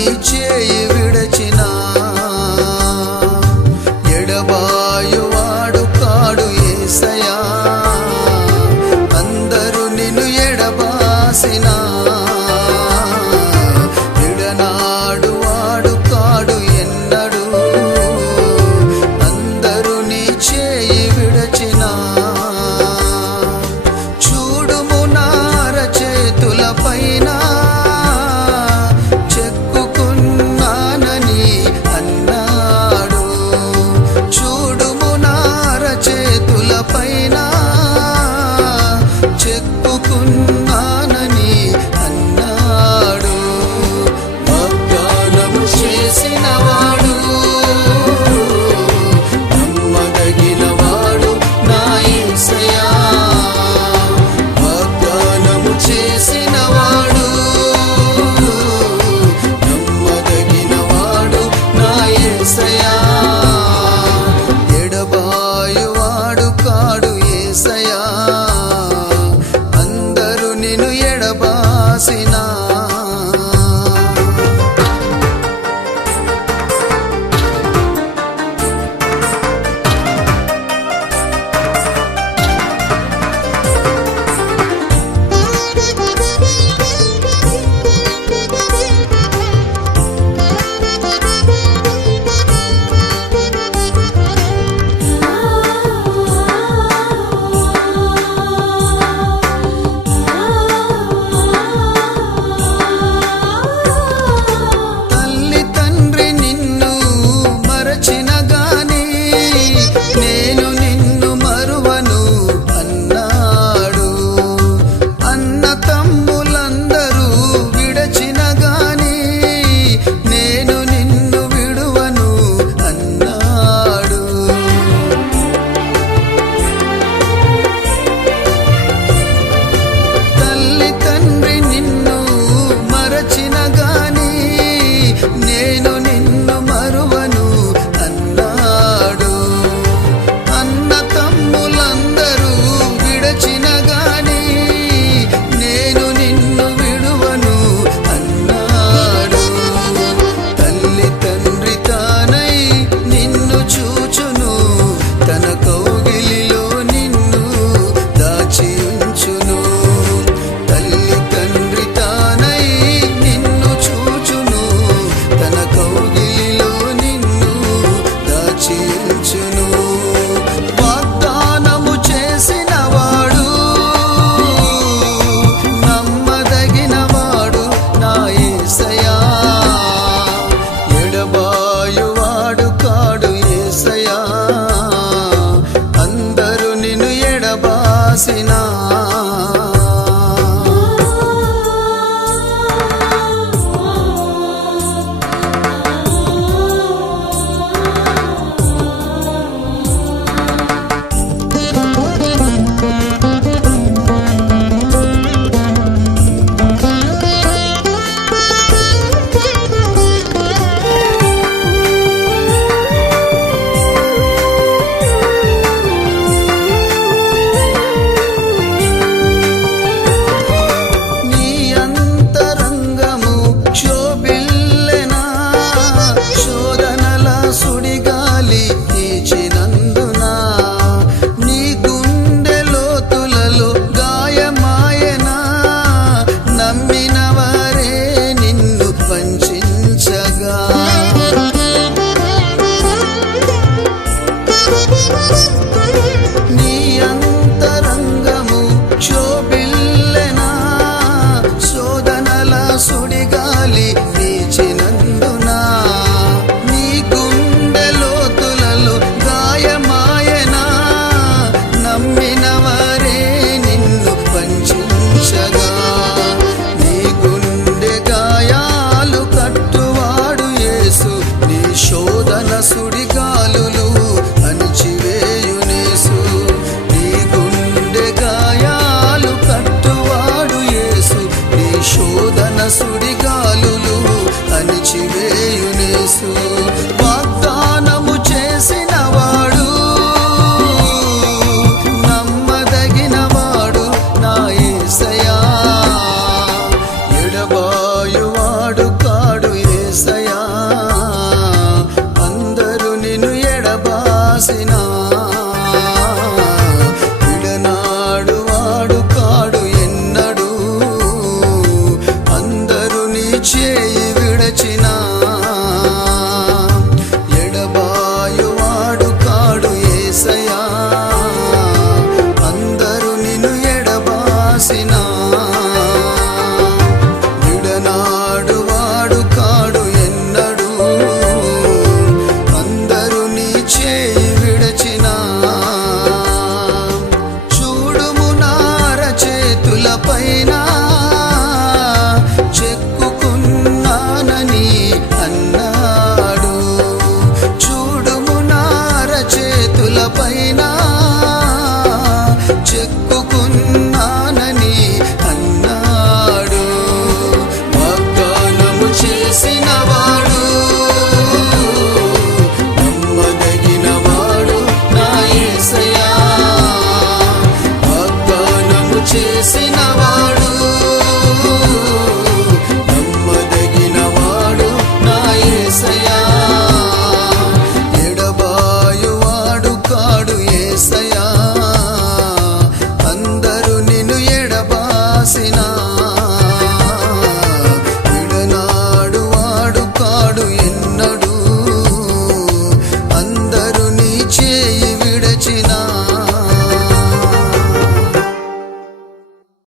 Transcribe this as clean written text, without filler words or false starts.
నీ చేయి విడచినా ఎడబాయువాడు కాడు యేసయ్యా అందరూ నిన్ను ఎడబాసినా విడనాడు వాడు కాడు ఎన్నడు అందరూ నీ చేయి విడచినా చూడుము నా అరచేతుల పైన చెక్కుకున్నానని అన్నాడు చూడుము నా అరచేతుల పైన చెక్కుకున్నానని అన్నాడు వాగ్దానము చేసినవాడు నమ్మదగినవాడు నా యేసయ్యా వాగ్దానము చేసినవాడు నమ్మదగినవాడు నా యేసయ్యా ఎడబాయువాడు కాడు యేసయ్యా అందరూ నిన్ను ఎడబాసినా తల్లి తండ్రి నిన్ను మరచిన గాని నేను నిన్ను మరువను అన్నాడు అన్న తమ్ములందరూ విడచిన గాని నేను నిన్ను విడువను అన్నాడు తల్లి తండ్రి నిన్ను మరచిన గాని నేను నిన్ను మరువను అన్నాడు అన్న తమ్ములందరూ విడచిన గాని నేను నిన్ను విడువను అన్నాడు తల్లి తండ్రి తానై నిన్ను చూచును తన కౌగిలిలో నిన్ను దాచి ఉంచును తల్లి తండ్రి తానై నిన్ను చూచును తన కౌగిలిలో నిన్ను దాచి ఉంచును వాగ్దానము చేసినవాడు నమ్మదగినవాడు నా యేసయ్యా ఎడబాయువాడు కాడు యేసయ్యా అందరూ నిన్ను ఎడబాసినా నీ అంతరంగము క్షోభిల్లెనా శోధనల సుడిగాలి తీచినందున నీ గుండె లోతులలో గాయమాయనా నమ్మిన వారే నిన్ను వంచించగా నీ అంతరంగము క్షోభిల్లెనా శోధనల సుడిగాలి తీచినందున నీ గుండె లోతులలో గాయమాయనా నమ్మిన వారే నిన్ను వంచించగా నీ గుండె గాయాలు కట్టువాడు యేసు నీ శోధన సుడిగాలులు అణిచివేయునేసు నీ గుండె గాయాలు కట్టువాడు యేసు నీ శోధన సుడిగాలులు అణిచివేయునేసు వాగ్దానము చేసినవాడు నమ్మదగినవాడు నా యేసయ్యా ఎడబాయువాడు కాడు యేసయ్యా రాసిన